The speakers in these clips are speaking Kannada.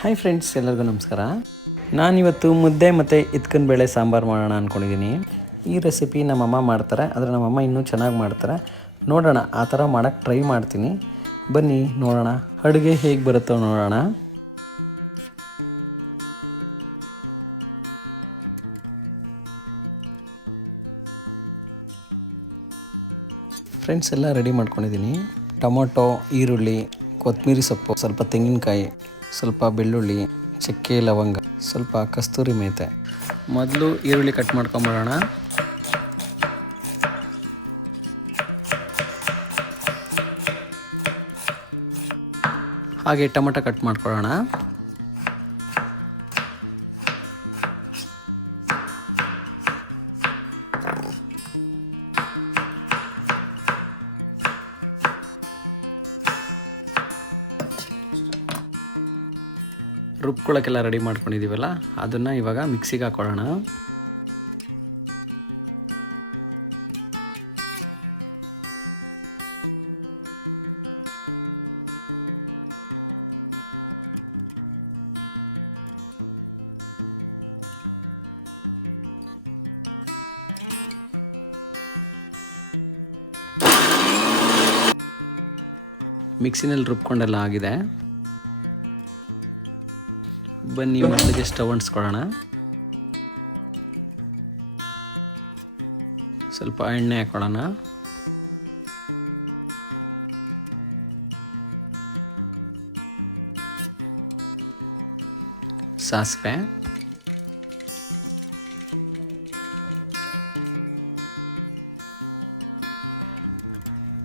ಹಾಯ್ ಫ್ರೆಂಡ್ಸ್, ಎಲ್ಲರಿಗೂ ನಮಸ್ಕಾರ. ನಾನಿವತ್ತು ಮುದ್ದೆ ಮತ್ತು ಇತ್ಕನ ಬೇಳೆ ಸಾಂಬಾರು ಮಾಡೋಣ ಅಂದ್ಕೊಂಡಿದ್ದೀನಿ. ಈ ರೆಸಿಪಿ ನಮ್ಮಮ್ಮ ಮಾಡ್ತಾರೆ, ಆದರೆ ನಮ್ಮಮ್ಮ ಇನ್ನೂ ಚೆನ್ನಾಗಿ ಮಾಡ್ತಾರೆ. ನೋಡೋಣ, ಆ ಥರ ಮಾಡೋಕ್ಕೆ ಟ್ರೈ ಮಾಡ್ತೀನಿ. ಬನ್ನಿ ನೋಡೋಣ ಅಡುಗೆ ಹೇಗೆ ಬರುತ್ತೋ ನೋಡೋಣ. ಫ್ರೆಂಡ್ಸ್, ಎಲ್ಲ ರೆಡಿ ಮಾಡ್ಕೊಂಡಿದ್ದೀನಿ. ಟೊಮೊಟೊ, ಈರುಳ್ಳಿ, ಕೊತ್ತಂಬರಿ ಸೊಪ್ಪು, ಸ್ವಲ್ಪ ತೆಂಗಿನಕಾಯಿ, ಸ್ವಲ್ಪ ಬೆಳ್ಳುಳ್ಳಿ, ಚಕ್ಕೆ, ಲವಂಗ, ಸ್ವಲ್ಪ ಕಸ್ತೂರಿ ಮೇಥಿ. ಮೊದಲು ಈರುಳ್ಳಿ ಕಟ್ ಮಾಡ್ಕೊಂಬಿಡೋಣ. ಹಾಗೆ ಟೊಮೊಟೊ ಕಟ್ ಮಾಡ್ಕೊಳ್ಳೋಣ. ರುಬ್ಕೊಳ್ಳೋಕ್ಕೆಲ್ಲ ರೆಡಿ ಮಾಡ್ಕೊಂಡಿದ್ದೀವಲ್ಲ, ಅದನ್ನು ಇವಾಗ ಮಿಕ್ಸಿಗೆ ಹಾಕೊಳ್ಳೋಣ. ಮಿಕ್ಸಿನಲ್ಲಿ ರುಬ್ಕೊಂಡೆಲ್ಲ ಆಗಿದೆ. ಬನ್ನಿ ಮೊದಲಿಗೆ ಸ್ಟವ್ ಅಂಟಿಸ್ಕೊಳ್ಳೋಣ. ಸ್ವಲ್ಪ ಎಣ್ಣೆ ಹಾಕೊಳ್ಳೋಣ. ಸಾಸಿವೆ,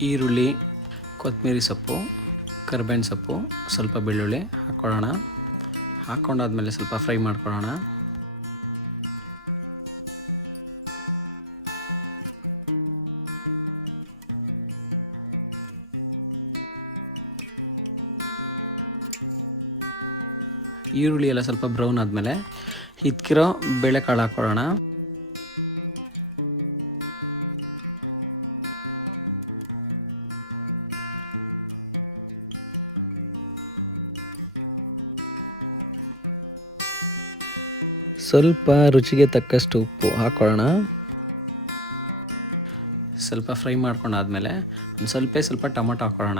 ಈರುಳ್ಳಿ, ಕೊತ್ತಂಬರಿ ಸೊಪ್ಪು, ಕರಿಬೇವಿನ ಸೊಪ್ಪು, ಸ್ವಲ್ಪ ಬೆಳ್ಳುಳ್ಳಿ ಹಾಕ್ಕೊಳ್ಳೋಣ. ಹಾಕ್ಕೊಂಡಾದ್ಮೇಲೆ ಸ್ವಲ್ಪ ಫ್ರೈ ಮಾಡ್ಕೊಳ್ಳೋಣ. ಈರುಳ್ಳಿ ಎಲ್ಲ ಸ್ವಲ್ಪ ಬ್ರೌನ್ ಆದಮೇಲೆ ಹಿದ್ಕಿರೋ ಬೇಳೆಕಾಳು ಹಾಕ್ಕೊಳ್ಳೋಣ. ಸ್ವಲ್ಪ ರುಚಿಗೆ ತಕ್ಕಷ್ಟು ಉಪ್ಪು ಹಾಕ್ಕೊಳ್ಳೋಣ. ಸ್ವಲ್ಪ ಫ್ರೈ ಮಾಡ್ಕೊಂಡಾದ್ಮೇಲೆ ಒಂದು ಸ್ವಲ್ಪ ಟೊಮೊಟೊ ಹಾಕ್ಕೊಳ್ಳೋಣ.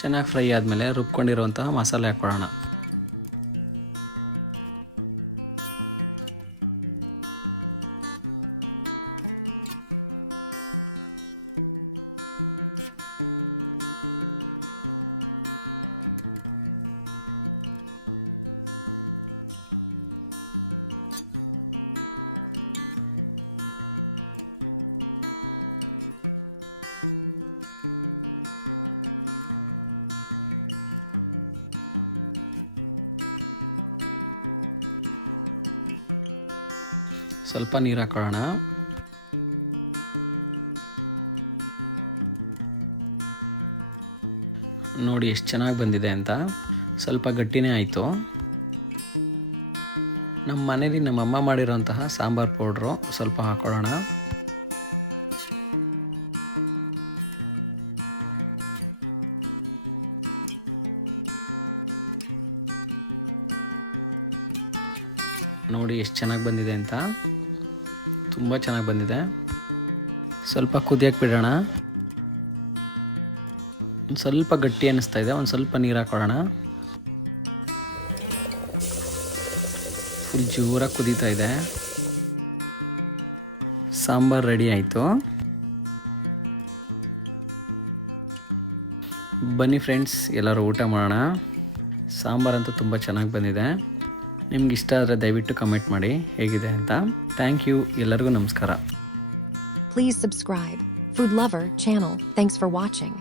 ಚೆನ್ನಾಗಿ ಫ್ರೈ ಆದಮೇಲೆ ರುಬ್ಕೊಂಡಿರುವಂತಹ ಮಸಾಲೆ ಹಾಕ್ಕೊಳ್ಳೋಣ. ಸ್ವಲ್ಪ ನೀರು ಹಾಕೊಳ್ಳೋಣ. ನೋಡಿ ಎಷ್ಟು ಚೆನ್ನಾಗಿ ಬಂದಿದೆ ಅಂತ. ಸ್ವಲ್ಪ ಗಟ್ಟಿನೇ ಆಯಿತು. ನಮ್ಮ ಮನೇಲಿ ನಮ್ಮಮ್ಮ ಮಾಡಿರೋಂತಹ ಸಾಂಬಾರು ಪೌಡ್ರು ಸ್ವಲ್ಪ ಹಾಕೊಳ್ಳೋಣ. ನೋಡಿ ಎಷ್ಟು ಚೆನ್ನಾಗಿ ಬಂದಿದೆ ಅಂತ. ತುಂಬ ಚೆನ್ನಾಗಿ ಬಂದಿದೆ. ಸ್ವಲ್ಪ ಕುದಿಯಕ್ಕೆ ಬಿಡೋಣ. ಒಂದು ಸ್ವಲ್ಪ ಗಟ್ಟಿ ಅನ್ನಿಸ್ತಾ ಇದೆ. ಒಂದು ಸ್ವಲ್ಪ ನೀರು ಹಾಕೊಳ್ಳೋಣ. ಫುಲ್ ಜೋರಾಗಿ ಕುದೀತಾ ಇದೆ. ಸಾಂಬಾರು ರೆಡಿ ಆಯಿತು. ಬನ್ನಿ ಫ್ರೆಂಡ್ಸ್, ಎಲ್ಲರೂ ಊಟ ಮಾಡೋಣ. ಸಾಂಬಾರಂತೂ ತುಂಬ ಚೆನ್ನಾಗಿ ಬಂದಿದೆ. ನಿಮ್ಗೆ ಇಷ್ಟ ಆದರೆ ದಯವಿಟ್ಟು ಕಮೆಂಟ್ ಮಾಡಿ ಹೇಗಿದೆ ಅಂತ. Thank you. ಎಲ್ಲರಿಗೂ ನಮಸ್ಕಾರ. Please subscribe Food Lover channel. Thanks for watching.